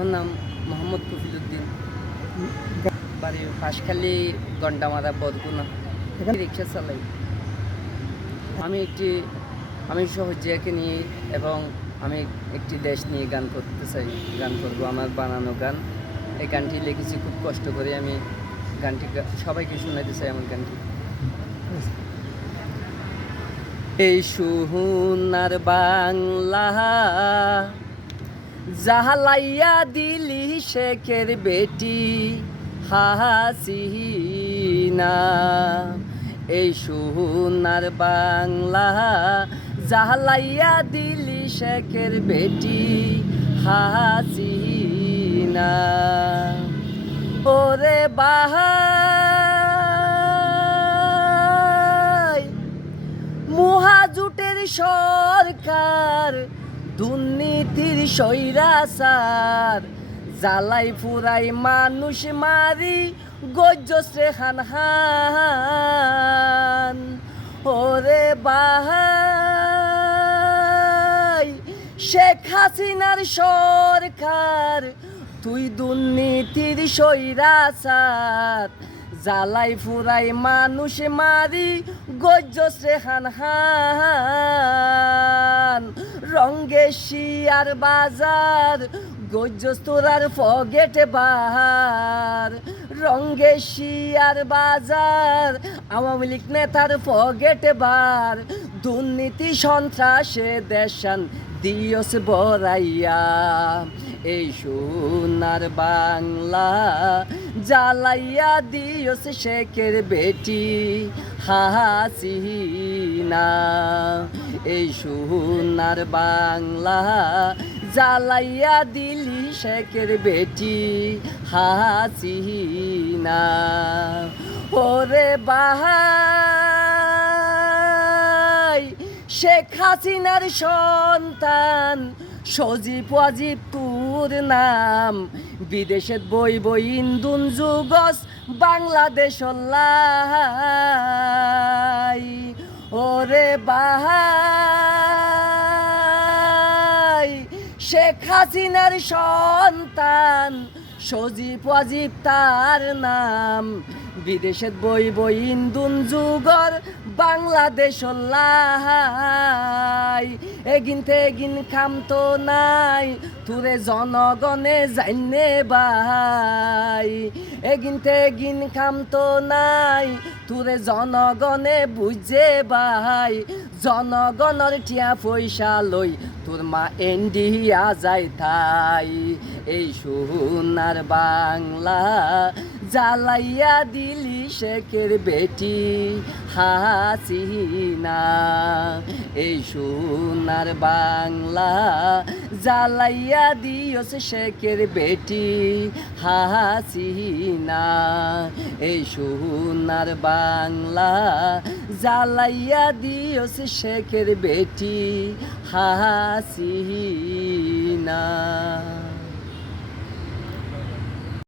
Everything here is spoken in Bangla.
আমার নাম মোহাম্মদ কফিলুদ্দিন বাড়ি পাশখালি গন্ডামারা বদগুনা। এখানে রিক্সা চালাই। আমি একটি আমি সহজিয়াকে নিয়ে এবং আমি একটি দেশ নিয়ে গান করতে চাই। গান করব আমার বানানো গান। এই গানটি লিখেছি খুব কষ্ট করে আমি গানটি সবাইকে শোনাতে চাই আমার গানটি। এই সুহুনার বাংলা জাহালাইয়া দিলি শেখের বেটি হাসিনা এই সুহুনার বাংলা জাহালাইয়া দিলি শেখের বেটি হাসিনা ওরে বাহাই, মহাজুটের সরকার দুর্নীতির সৈরাসার জ্বালাই ফুরাই মানুষ মারি গজ্জশ্রে হান হান। ওরে বাহাই শেখ হাসিনার সরকার, তুই দুর্নীতির সৈরাসার জ্বালাই ফুরাই মানুষ মারি গজ্জশ্রে হান হান। রঙ্গে শিয়ার বাজার গজ্জস তোরার ফগেট বাহার। রঙ্গে শিয়ার বাজার, আওয়ামী লীগ নেতার ফগেট বার। দুর্নীতি সন্ত্রাসে দেশান দিয়স বরাইয়া এই সোনার বাংলা জ্বালাইয়া দিয়স শেখের বেটি হাসিনা। এই সোনার বাংলা জ্বালাইয়া দিলি শেখের বেটি, হাসিনা। ওরে বাহাই শেখ হাসিনার সন্তান, সজীব ওয়াজিব তুর নাম। বিদেশের বই বই, ইন্দুন যুগস, বাংলাদেশ লাই ওরে বাহাই শেখ হাসিনার সন্তান সজীব অজীব তার নাম। বিদেশের বই বই ইন্দুন যুগর বাংলাদেশ লাই। এগিন তেগিন খাম তো নাই, তুরে জনগণে জাইনে বাই। এগিন তেগিন খাম তো নাই, তুরে জনগণে বুঝে বাই। জনগণর টিয়া পয়সা লই তোর মা এন্ডিয়া যাই থাই এই সোনার বাংলা জ্বালাইয়া দিলি শেখের বেটি। হাসিনা, এই সোনার বাংলা জ্বালাইয়া দিয়স শেখের বেটি। হাসিনা, এই সোনার বাংলা জ্বালাইয়া দিয়স শেখের বেটি। হাসিনা।